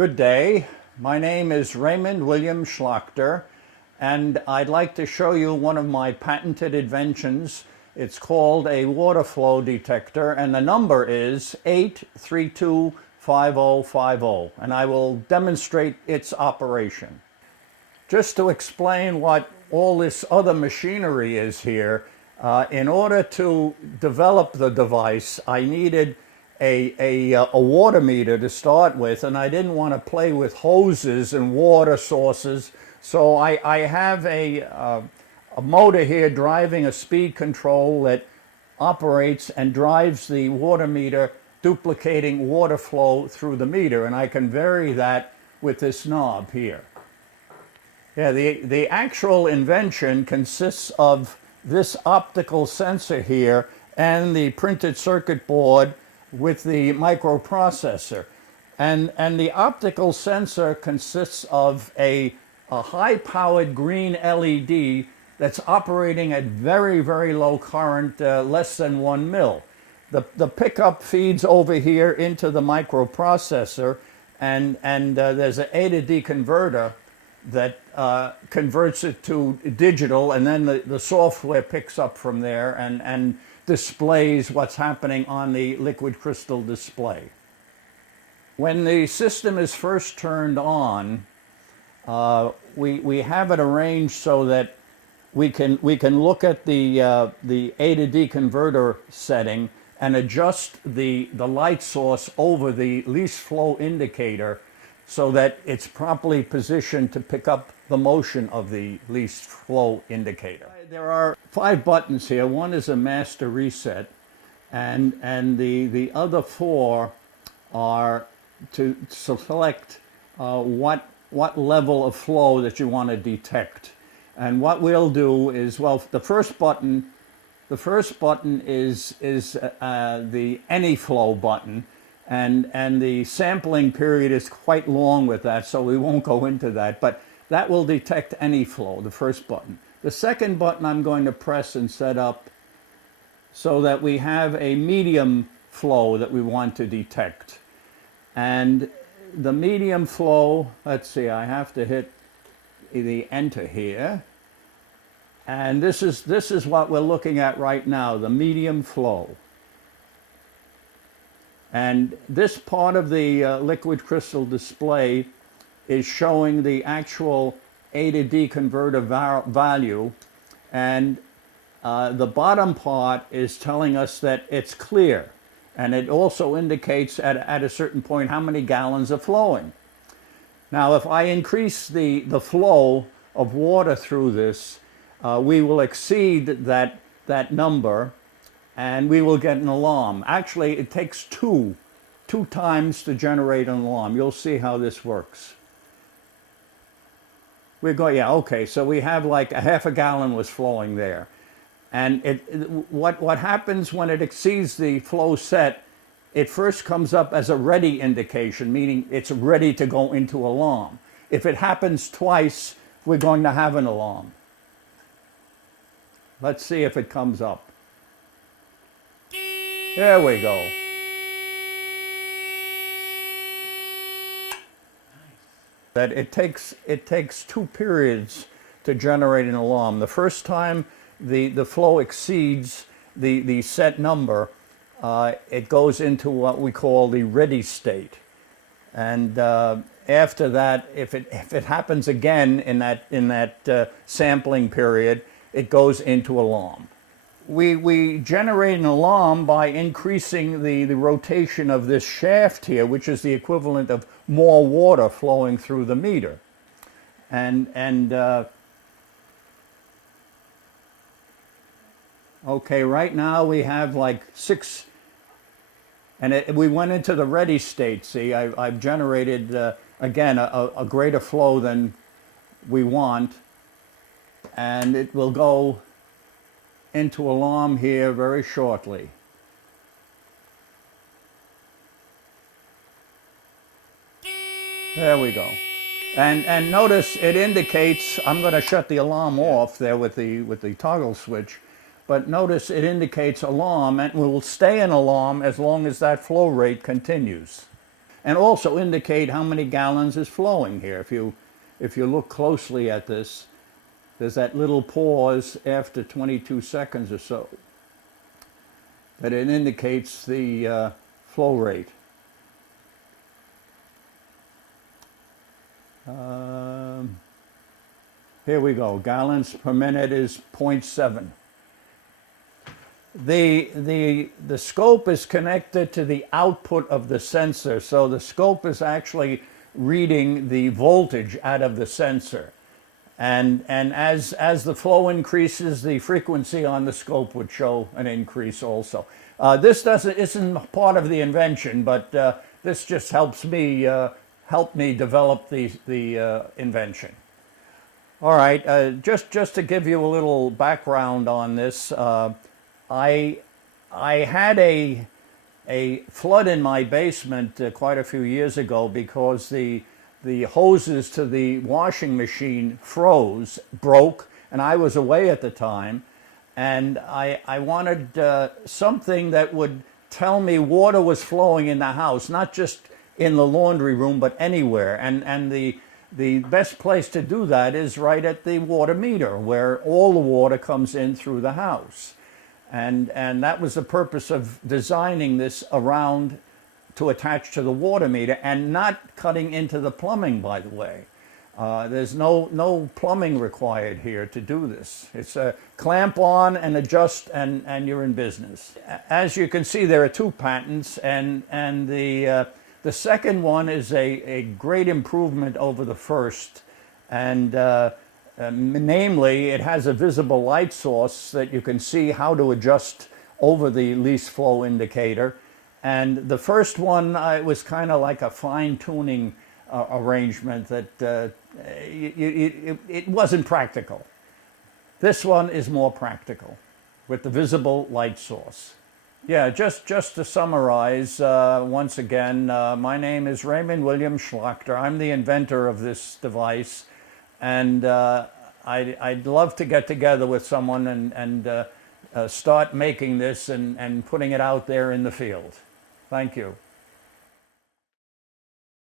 Good day. My name is Raymond William Schlachter, and I'd like to show you one of my patented inventions. It's called a water flow detector, and the number is 8325050, and I will demonstrate its operation. Just to explain what all this other machinery is here, in order to develop the device, I needed a water meter to start with, and I didn't want to play with hoses and water sources, so I have a motor here driving a speed control that operates and drives the water meter, duplicating water flow through the meter, and I can vary that with this knob here. Yeah, the actual invention consists of this optical sensor here and the printed circuit board with the microprocessor. And the optical sensor consists of a high-powered green LED that's operating at very, very low current, less than 1 mil. The pickup feeds over here into the microprocessor, and there's an A to D converter that converts it to digital, and then the software picks up from there and displays what's happening on the liquid crystal display. When the system is first turned on, we have it arranged so that we can look at the A to D converter setting and adjust the light source over the least flow indicator so that it's properly positioned to pick up the motion of the least flow indicator. There are 5 buttons here. One is a master reset, and the other 4 are to select what level of flow that you want to detect. And what we'll do is, well, the first button is the any flow button, and the sampling period is quite long with that, so we won't go into that, but that will detect any flow, the first button. The second button I'm going to press and set up so that we have a medium flow that we want to detect. And the medium flow, let's see, I have to hit the enter here. And this is what we're looking at right now, the medium flow. And this part of the liquid crystal display is showing the actual A to D converter value, and the bottom part is telling us that it's clear, and it also indicates at a certain point how many gallons are flowing. Now if I increase the flow of water through this, we will exceed that number, and we will get an alarm. Actually, it takes two times to generate an alarm. You'll see how this works. We're going, yeah, okay, so we have like a half a gallon was flowing there. And what happens when it exceeds the flow set, it first comes up as a ready indication, meaning it's ready to go into alarm. If it happens twice, we're going to have an alarm. Let's see if it comes up. There we go. That it takes 2 periods to generate an alarm. The first time the flow exceeds the set number, it goes into what we call the ready state. And after that, if it happens again in that sampling period, it goes into alarm. We generate an alarm by increasing the rotation of this shaft here, which is the equivalent of more water flowing through the meter. Okay, right now we have like 6, and we went into the ready state. See, I've generated, again, a greater flow than we want, and it will go into alarm here very shortly. There we go. And notice it indicates, I'm going to shut the alarm off there with the toggle switch, but notice it indicates alarm, and will stay in alarm as long as that flow rate continues. and also indicate how many gallons is flowing here. If you look closely at this, there's that little pause after 22 seconds or so that it indicates the flow rate. Here we go. Gallons per minute is 0.7. The scope is connected to the output of the sensor, so the scope is actually reading the voltage out of the sensor. And as the flow increases, the frequency on the scope would show an increase also. This isn't part of the invention, but this just helps me develop the invention. All right, just to give you a little background on this, I had a flood in my basement quite a few years ago because the hoses to the washing machine broke, and I was away at the time, and I wanted something that would tell me water was flowing in the house, not just in the laundry room, but anywhere. And the best place to do that is right at the water meter, where all the water comes in through the house. And that was the purpose of designing this around to attach to the water meter, and not cutting into the plumbing, by the way. There's no plumbing required here to do this. It's a clamp on and adjust, and you're in business. As you can see, there are 2 patents, and the second one is a great improvement over the first, and namely, it has a visible light source that you can see how to adjust over the least flow indicator. And the first one, it was kind of like a fine-tuning arrangement that it wasn't practical. This one is more practical with the visible light source. Yeah, just to summarize, once again, my name is Raymond William Schlachter. I'm the inventor of this device, and I'd love to get together with someone and start making this and putting it out there in the field. Thank you.